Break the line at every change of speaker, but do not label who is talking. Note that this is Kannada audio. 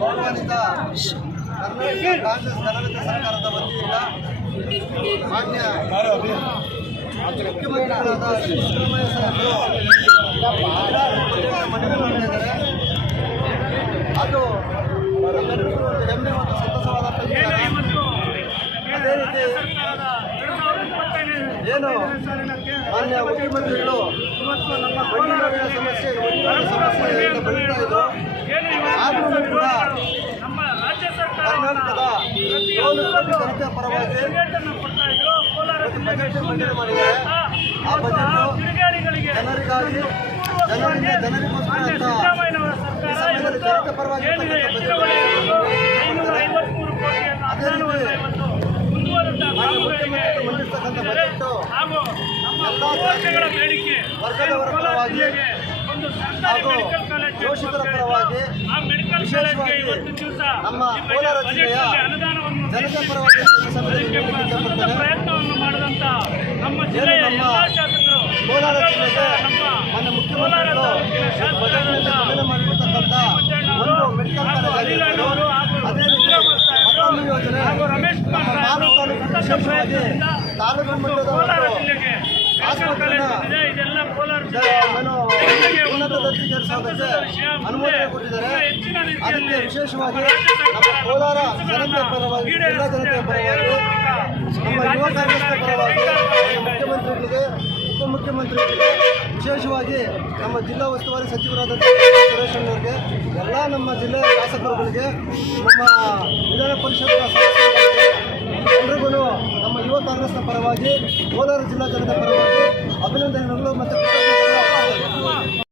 ಗೌರವಾನ್ವಿತ ಕಾಂಗ್ರೆಸ್ ಘನವಿತ ಸರ್ಕಾರದ ವತಿಯಿಂದ ಮಾನ್ಯ ಮುಖ್ಯಮಂತ್ರಿಗಳಾದ ಸಿದ್ದರಾಮಯ್ಯ ಸಾಹೇಬರು ಮನವಿ ಮಾಡಿದ್ದಾರೆ. ಅದು ನಮ್ಮೆಲ್ಲರಿಗೂ ಮತ್ತು ಸಂತಸವಾದ ಅದೇ ರೀತಿ ಏನು ಮಾನ್ಯ ಮುಖ್ಯಮಂತ್ರಿಗಳು, ನಮ್ಮ ಸಮಸ್ಯೆ ಸಮಸ್ಯೆಯಿಂದ ಬರೀತಾ ಇದ್ರು. ಜನತೆಯ ಪರವಾಗಿ ಬಜೆಟ್ ಮಂಡನೆ ಮಾಡಿದ್ದಾರೆ ಆ ಬಜೆಟ್ ಜನರಿಗಾಗಿ ಜನರಿಂದ ಜನರಿಗೋಸ್ಕರ ಜನತೆ ಪರವಾಗಿ ಅದೇ ರೀತಿ ವರ್ಗದವರ ಪರವಾಗಿ ಹಾಗೂ
ಮೆಡಿಕಲ್ ಕಾಲೇಜ್
ಶೋಷಿತರ ಪರವಾಗಿ
ಆ ಮೆಡಿಕಲ್ ಕಾಲೇಜ್ಗೆ ಇವತ್ತು ದಿವಸ
ನಮ್ಮ ಕೋಲಾರ ಜಿಲ್ಲೆಯ ಜನತೆ ಪರವಾಗಿ
ಪ್ರಯತ್ನವನ್ನು ಮಾಡಿದಂತ ನಮ್ಮ ಜಿಲ್ಲೆಯ
ಕೋಲಾರ ಜಿಲ್ಲೆಗೆ
ನಮ್ಮ
ಮಾನ್ಯ ಮುಖ್ಯಮಂತ್ರಿಗಳು ಬಜೆಟ್ನಲ್ಲಿ ಮಾಡಿರ್ತಕ್ಕಂಥ ಒಂದು ಮೆಡಿಕಲ್ ಕಾಲೇಜ್ ಅದೇ ರೀತಿ ಮತ್ತೊಂದು ಯೋಜನೆ ತಾಲೂಕು ಮಟ್ಟದ ಅನುಮೋದನೆ ಕೊಟ್ಟಿದ್ದಾರೆ. ಅದಕ್ಕೆ ವಿಶೇಷವಾಗಿ ನಮ್ಮ ಕೋಲಾರ ಜನತೆ ಪರವಾಗಿ
ಎಲ್ಲ
ಜನತೆಯ ಪರವಾಗಿ ನಮ್ಮ ಯುವ ಕಾಂಗ್ರೆಸ್ನ ಪರವಾಗಿ ಮುಖ್ಯಮಂತ್ರಿಗಳಿಗೆ ಉಪಮುಖ್ಯಮಂತ್ರಿಗಳಿಗೆ ವಿಶೇಷವಾಗಿ ನಮ್ಮ ಜಿಲ್ಲಾ ಉಸ್ತುವಾರಿ ಸಚಿವರಾದಂಥ ಸುರೇಶ್ ಅವರಿಗೆ ಎಲ್ಲ ನಮ್ಮ ಜಿಲ್ಲೆಯ ಶಾಸಕರುಗಳಿಗೆ ನಮ್ಮ ವಿಧಾನ ಪರಿಷತ್ನ ಎಲ್ರಿಗೂ ನಮ್ಮ ಯುವ ಕಾಂಗ್ರೆಸ್ನ ಪರವಾಗಿ ಕೋಲಾರ ಜಿಲ್ಲಾ ಜನತೆ ಪರವಾಗಿ అభినందనలు